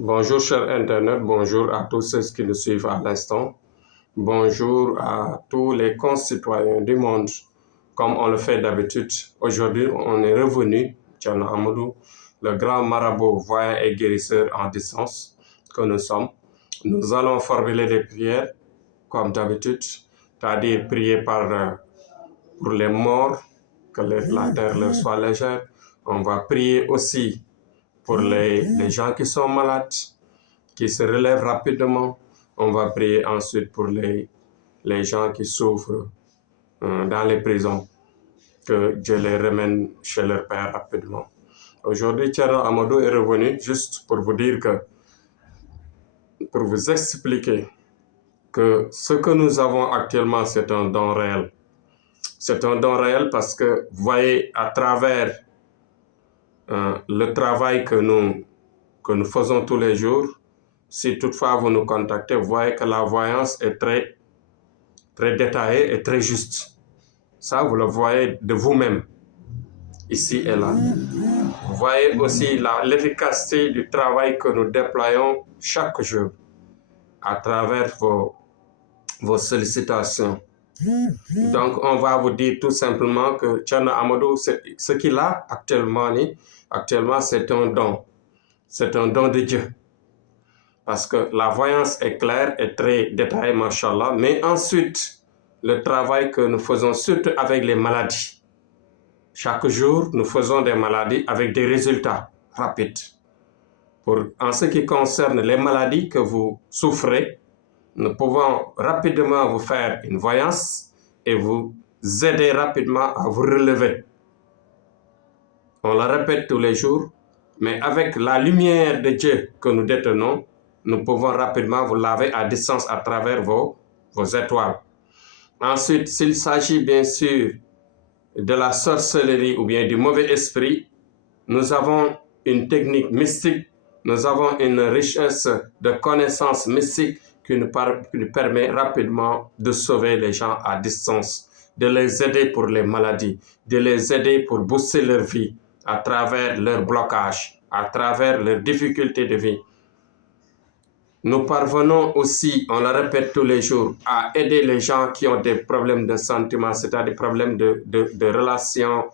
Bonjour cher Internet, bonjour à tous ceux qui nous suivent à l'instant. Bonjour à tous les concitoyens du monde. Comme on le fait d'habitude, aujourd'hui on est revenu, Thierno Amadou, le grand marabout voyant et guérisseur en distance que nous sommes. Nous allons formuler des prières comme d'habitude, c'est-à-dire prier pour les morts, que la terre leur soit légère. On va prier aussi pour les gens qui sont malades, qui se relèvent rapidement. On va prier ensuite pour les gens qui souffrent dans les prisons, que Dieu les ramène chez leur Père rapidement. Aujourd'hui, Thierno Amadou est revenu juste pour vous dire pour vous expliquer que ce que nous avons actuellement, c'est un don réel. C'est un don réel parce que, vous voyez, à travers le travail que nous faisons tous les jours, si toutefois vous nous contactez, vous voyez que la voyance est très détaillée et très juste. Ça, vous le voyez de vous-même, ici et là. Vous voyez aussi l'efficacité du travail que nous déployons chaque jour à travers vos sollicitations. Donc, on va vous dire tout simplement que Thierno Amadou, ce qu'il a actuellement, c'est un don. C'est un don de Dieu. Parce que la voyance est claire et très détaillée, machallah. Mais ensuite, le travail que nous faisons, surtout avec les maladies. Chaque jour, nous faisons des maladies avec des résultats rapides. En ce qui concerne les maladies que vous souffrez, nous pouvons rapidement vous faire une voyance et vous aider rapidement à vous relever. On le répète tous les jours, mais avec la lumière de Dieu que nous détenons, nous pouvons rapidement vous laver à distance à travers vos étoiles. Ensuite, s'il s'agit bien sûr de la sorcellerie ou bien du mauvais esprit, nous avons une technique mystique, nous avons une richesse de connaissances mystiques qui nous permet rapidement de sauver les gens à distance, de les aider pour les maladies, de les aider pour booster leur vie à travers leurs blocages, à travers leurs difficultés de vie. Nous parvenons aussi, on le répète tous les jours, à aider les gens qui ont des problèmes de sentiments, c'est-à-dire des problèmes de relations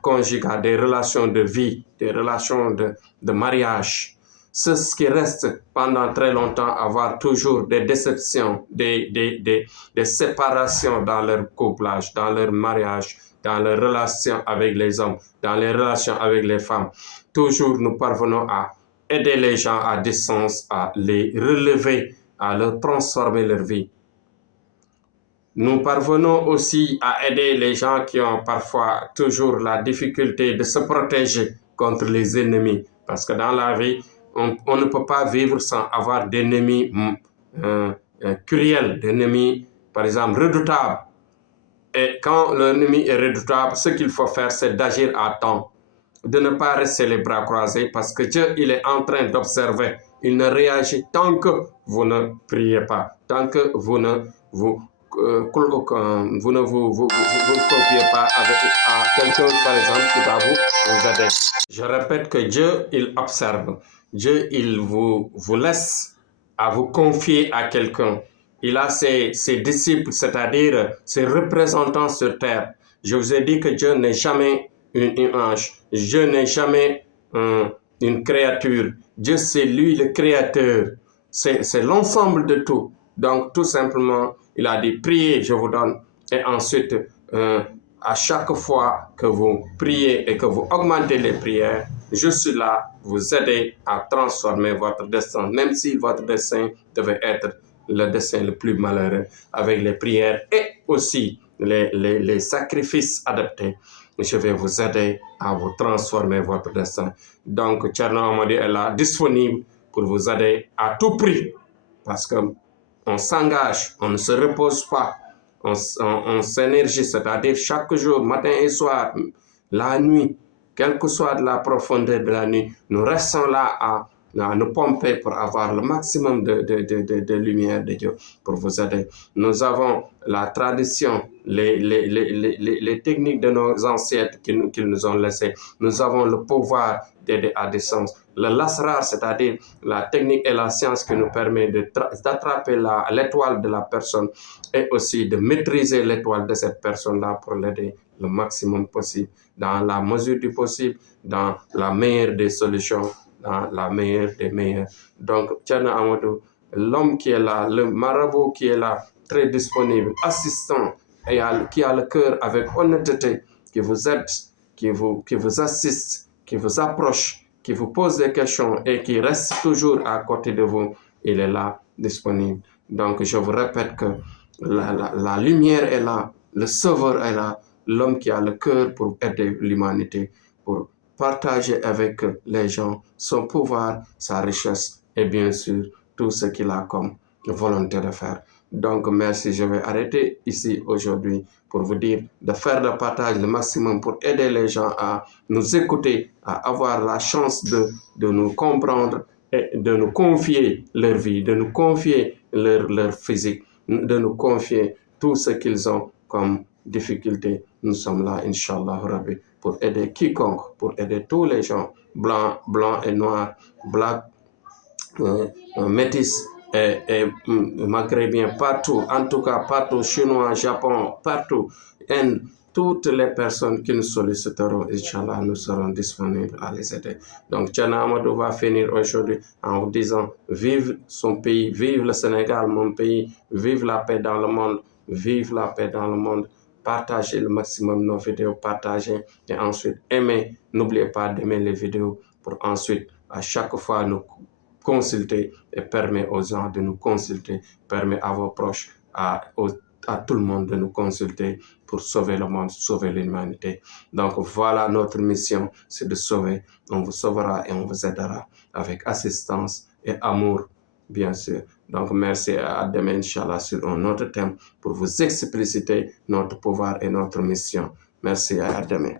conjugales, des relations de vie, des relations de mariage. Ceux qui restent pendant très longtemps avoir toujours des déceptions, des séparations dans leur couplage, dans leur mariage, dans leurs relations avec les hommes, dans les relations avec les femmes. Toujours nous parvenons à aider les gens à distance, à les relever, à leur transformer leur vie. Nous parvenons aussi à aider les gens qui ont parfois toujours la difficulté de se protéger contre les ennemis. Parce que dans la vie, on ne peut pas vivre sans avoir d'ennemis cruels, d'ennemis, par exemple, redoutables. Et quand l'ennemi est redoutable, ce qu'il faut faire, c'est d'agir à temps, de ne pas rester les bras croisés, parce que Dieu, il est en train d'observer. Il ne réagit tant que vous ne priez pas, tant que vous ne vous confiez pas à quelqu'un, par exemple, qui va vous aider. Je répète que Dieu, il observe. Dieu, il vous laisse à vous confier à quelqu'un. Il a ses disciples, c'est-à-dire ses représentants sur terre. Je vous ai dit que Dieu n'est jamais un ange. Dieu n'est jamais une créature. Dieu, c'est lui le créateur. C'est l'ensemble de tout. Donc, tout simplement, il a dit, priez, je vous donne. Et ensuite, à chaque fois que vous priez et que vous augmentez les prières, je suis là, vous aider à transformer votre destin, même si votre destin devait être le destin le plus malheureux, avec les prières et aussi les sacrifices adaptés. Je vais vous aider à vous transformer votre destin. Donc, Thierno Amadou est là, disponible pour vous aider à tout prix. Parce qu'on s'engage, on ne se repose pas, on s'énergie, c'est-à-dire chaque jour, matin et soir, la nuit, quelle que soit la profondeur de la nuit, nous restons là à nous pomper pour avoir le maximum de lumière de Dieu pour vous aider. Nous avons la tradition, les techniques de nos ancêtres qu'ils nous ont laissées. Nous avons le pouvoir d'aider à distance. le lasrar, c'est-à-dire la technique et la science qui nous permet d'attraper l'étoile de la personne et aussi de maîtriser l'étoile de cette personne-là pour l'aider le maximum possible, dans la mesure du possible, dans la meilleure des solutions, dans la meilleure des meilleures. Donc, Thierno Amadou, l'homme qui est là, le marabout qui est là, très disponible, assistant, et qui a le cœur avec honnêteté, qui vous aide, qui vous assiste, qui vous approche, qui vous pose des questions et qui reste toujours à côté de vous, il est là, disponible. Donc, je vous répète que la lumière est là, le sauveur est là, l'homme qui a le cœur pour aider l'humanité, pour partager avec les gens son pouvoir, sa richesse et bien sûr tout ce qu'il a comme volonté de faire. Donc merci, je vais arrêter ici aujourd'hui pour vous dire de faire le partage le maximum pour aider les gens à nous écouter, à avoir la chance de nous comprendre et de nous confier leur vie, de nous confier leur physique, de nous confier tout ce qu'ils ont comme difficulté. Nous sommes là, Inch'Allah Rabbi, pour aider quiconque, pour aider tous les gens, blancs et noirs, blacks, métis et maghrébins, partout, en tout cas partout, chinois, Japon, partout, Inde, toutes les personnes qui nous solliciteront, Inch'Allah, nous serons disponibles à les aider. Donc, Thierno Amadou va finir aujourd'hui en vous disant, vive son pays, vive le Sénégal, mon pays, vive la paix dans le monde, vive la paix dans le monde. Partagez le maximum nos vidéos, partagez et ensuite aimez. N'oubliez pas d'aimer les vidéos pour ensuite, à chaque fois, nous consulter et permet aux gens de nous consulter, permet à vos proches, à tout le monde de nous consulter pour sauver le monde, sauver l'humanité. Donc voilà notre mission, c'est de sauver. On vous sauvera et on vous aidera avec assistance et amour, bien sûr. Donc merci, à demain, Inch'Allah, sur un autre thème pour vous expliciter notre pouvoir et notre mission. Merci, à demain.